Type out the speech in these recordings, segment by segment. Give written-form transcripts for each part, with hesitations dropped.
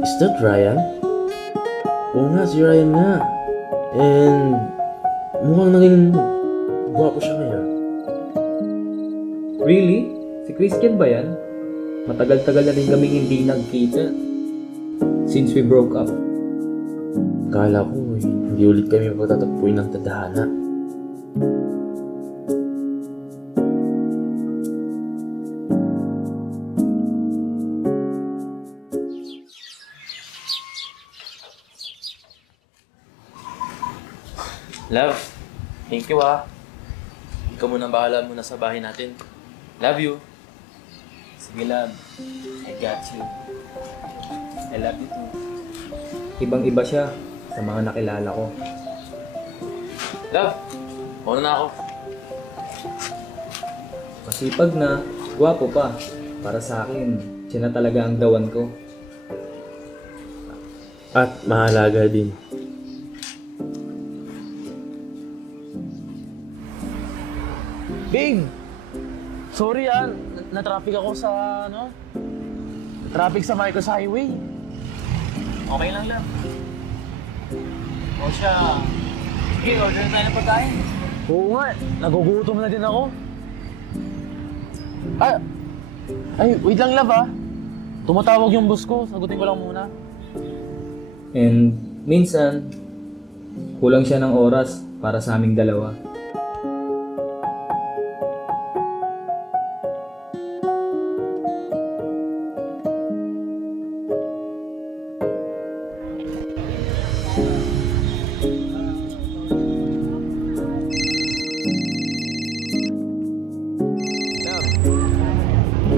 Is that Ryan? Oo nga, si Ryan nga. And mukhang naging gwapo siya ngayon. Really? Si Christian ba yan? Matagal-tagal na rin kaming hindi nagkita. Since we broke up. Kala ko hindi ulit kami magtatagpuin ng tadhana. Love, thank you ah. Ikaw muna bahala muna sa bahay natin. Love you. Sige, love. I got you. I love you too. Ibang-iba siya sa mga nakilala ko. Love, mauna na ako. Masipag na, gwapo pa. Para sa akin, siya na talaga ang dawan ko. At mahalaga din. Babe! Sorry na-traffic ako sa traffic sa Marcos Highway. Okay lang lang. O siya, sige, order na tayo ng pagkain. Oo nga, nagugutom na din ako. Ay, wait lang love Tumatawag yung boss ko, sagutin ko lang muna. And minsan, kulang siya ng oras para sa aming dalawa.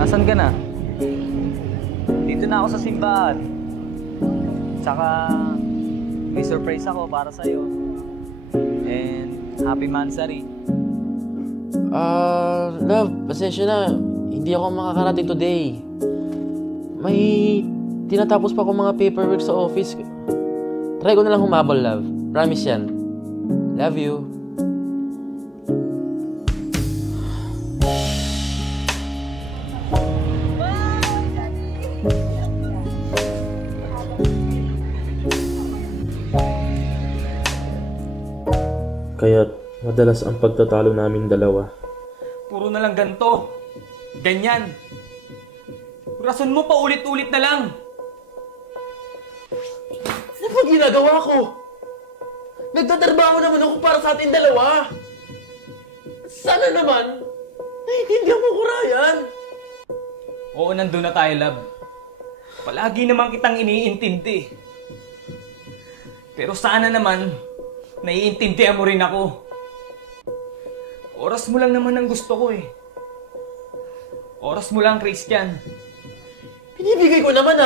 Nasaan ka na? Dito na ako sa simbahan. Tsaka may surprise ako para sa'yo. And happy Mansari. Love, pasensya na. Hindi ako makakarating today. May tinatapos pa akong mga paperwork sa office. Try ko na lang humabol, love. Promise yan. Love you. Kaya't madalas ang pagtatalo naming dalawa. Puro na lang ganito. Ganyan. Rason mo pa ulit-ulit na lang. Ano ba ginagawa ko? Nagtatrabaho naman ako para sa ating dalawa. Sana naman, naiintindihan mo ko, Ryan. Oo, nandun na tayo, love. Palagi naman kitang iniintindi. Pero sana naman, naiintindihan mo rin ako. Oras mo lang naman ang gusto ko eh. Oras mo lang, Christian. Binibigay ko naman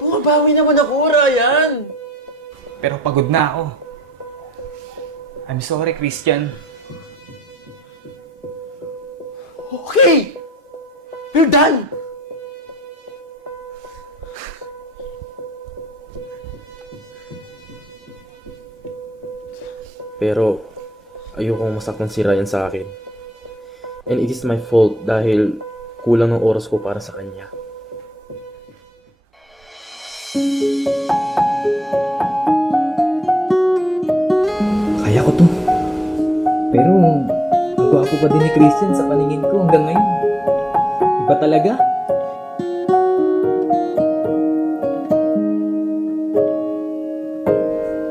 Bumabawi naman ako, Ryan. Pero pagod na ako. I'm sorry, Christian. Okay! We're done! Pero ayokong masaktan si Ryan sa akin. And it is my fault dahil kulang ng oras ko para sa kanya. Kaya ko to. Pero, ang gwapo pa din ni Christian sa paningin ko hanggang ngayon. Iba talaga.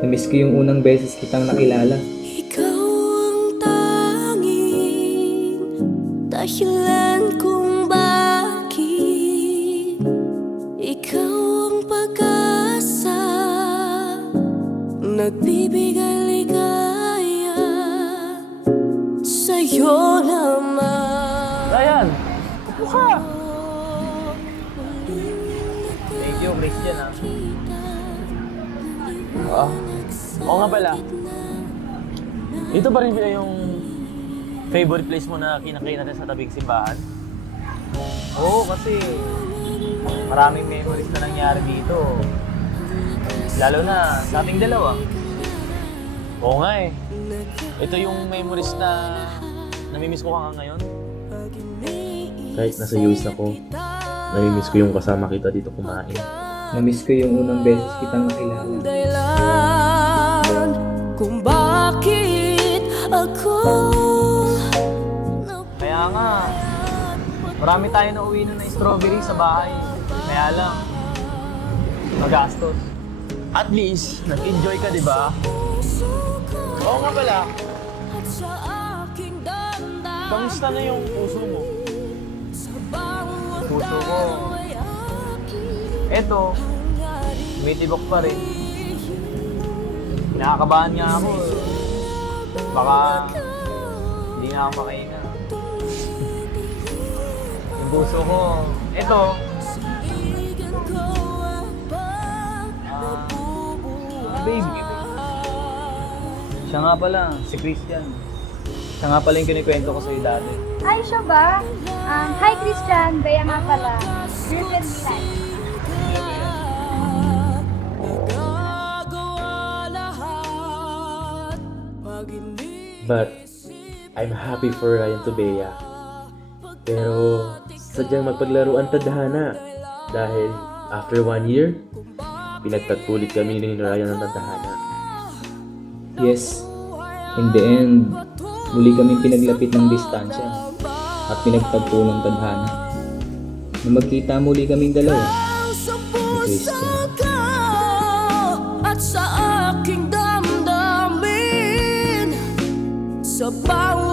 Namiss ko yung unang beses kitang nakilala. Ikaw ang tanging dahilan kung bakit ikaw ang pag-asa, nagbibigay ligaya sa'yo lamang. Ryan! Upo ka! Thank you, Christian Oo nga pala. Ito ba rin pala yung favorite place mo na kinakain natin sa tabing simbahan? Oo, kasi maraming memories na nangyari dito. Lalo na sa ating dalawa. Oo nga eh. Ito yung memories na namimiss ko hanggang ngayon. Kahit nasa US ako, namimiss ko yung kasama kita dito kumain. Na-miss ko yung unang beses kitang nakilala. Dahilan kung bakit ako Kaya nga, marami tayo na uwi na strawberry sa bahay. Kaya lang, magastos. At least, nag-enjoy ka, di ba? Oo nga pala. at sa aking damdamin. Kamusta na yung puso mo? Puso ko, eto, tumitibok pa rin. Nakakabahan nga ako. Baka hindi na ako makahinga. Yung puso ko, eto, baby. Siya nga pala, si Christian. Siya nga pala yung kinikwento ko sa'yo dati. Hi, siya ba? Hi, Christian. Gaya nga pala. Girlfriend Milan. But, I'm happy for Ryan to Bea. Pero, sadyang magpaglaro ang tadhana. Dahil, after 1 year, pinagtagpulit kami ni Ryan ng tadhana. Yes, in the end, muli kaming pinaglapit ng distansya at pinagtagpo ng tadhana. Na magkita muli kaming dalawa ni Christian. At sa aking damdamin sa bawat